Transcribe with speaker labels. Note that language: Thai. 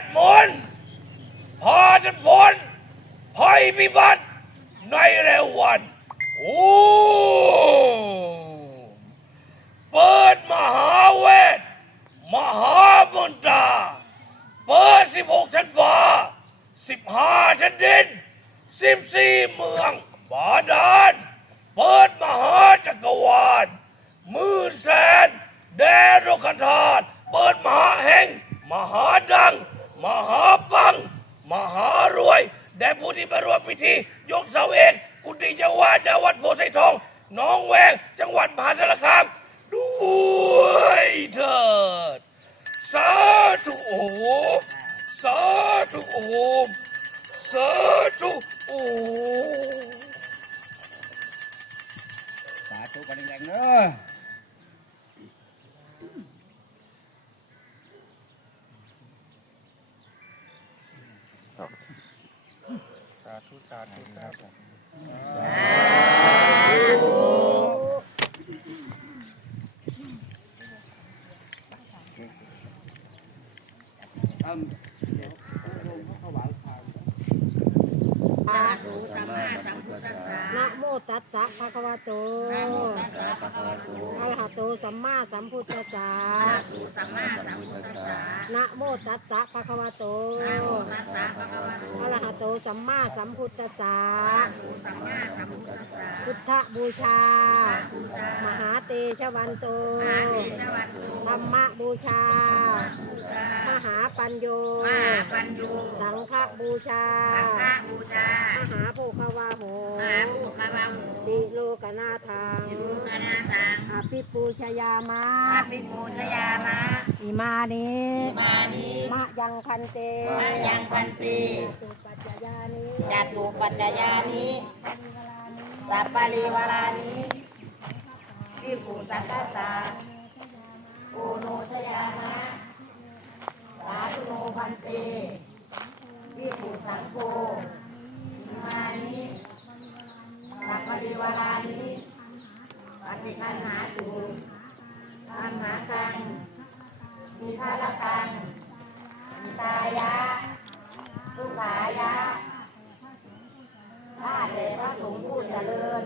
Speaker 1: ดมนพาท่นพ้นภัยพิบัติในเร็ววัน โอ้เปิดมหาเวท มหามนตราเปิดสิบหกชั้นฟ้าสิบห้าชั้นดินสิบสี่เมืองบาดาลเปิดมหาจักรวาลมือแสนแดนโลกธาตุเปิดมหาแห่ง มหาดัง มหาปัง มหารวยแด่ผู้ที่มาร่วมพิธี ยกเสาเอกกุฏิเจ้าวาดวัดโพไซทองหน้องแวงจังหวัดมหาสารคาม ด้วยเถิด สาธุโอมสาธุโอมสาธุโอม สา
Speaker 2: ธุกันแรงๆเนอะ
Speaker 3: สา
Speaker 4: ธุสัมมาสัมพุทธัสสะนะ
Speaker 3: โมตัสสะภะคะวะโตนะโมตั
Speaker 4: สสะภะคะวะโตอ
Speaker 3: ะระหะ สัมมาสัมพุทธัสสะสา
Speaker 4: ธุสัมมาสัมพุทธัสสะ
Speaker 3: นะโมตัสสะภะคะวะโตนะโมต
Speaker 4: ัสสะภะคะวะโตอะ
Speaker 3: ระหะโตสัมมาสัมพุทธัสสะสา
Speaker 4: ธุสัมมาสัมพุทธัสสะพุ
Speaker 3: ทธบูชา
Speaker 4: บูชาม
Speaker 3: หาเตชะวันโตมหาเท
Speaker 4: ชวันโตธรร
Speaker 3: มบูชา
Speaker 4: บูชา ม
Speaker 3: หาปัญโยมหาป
Speaker 4: ัญญู
Speaker 3: สังฆบูชาสังฆ
Speaker 4: บูชา
Speaker 3: มหาภูคาวาโห มหาป
Speaker 4: ุคาวาหู
Speaker 3: ติโลก นาทังอิรู
Speaker 4: กนาตัง
Speaker 3: อภิปูชยามะอา
Speaker 4: ภิปูชยามะ
Speaker 3: อิมานิอิม
Speaker 4: านิ
Speaker 3: มะยังคันเตมายัง
Speaker 4: พันติ
Speaker 3: ตุปัจจยานิจต
Speaker 4: ุปัจจยานิสัพพะริวารานิวิภูสังฆสาปูโนชยามะสาธุโนพันเต ริวลานิปฏิคันหาถูปันหากังมีภารกังมีตายะสุขายะข้าเดวพระสงฆ์ผู้เจริญ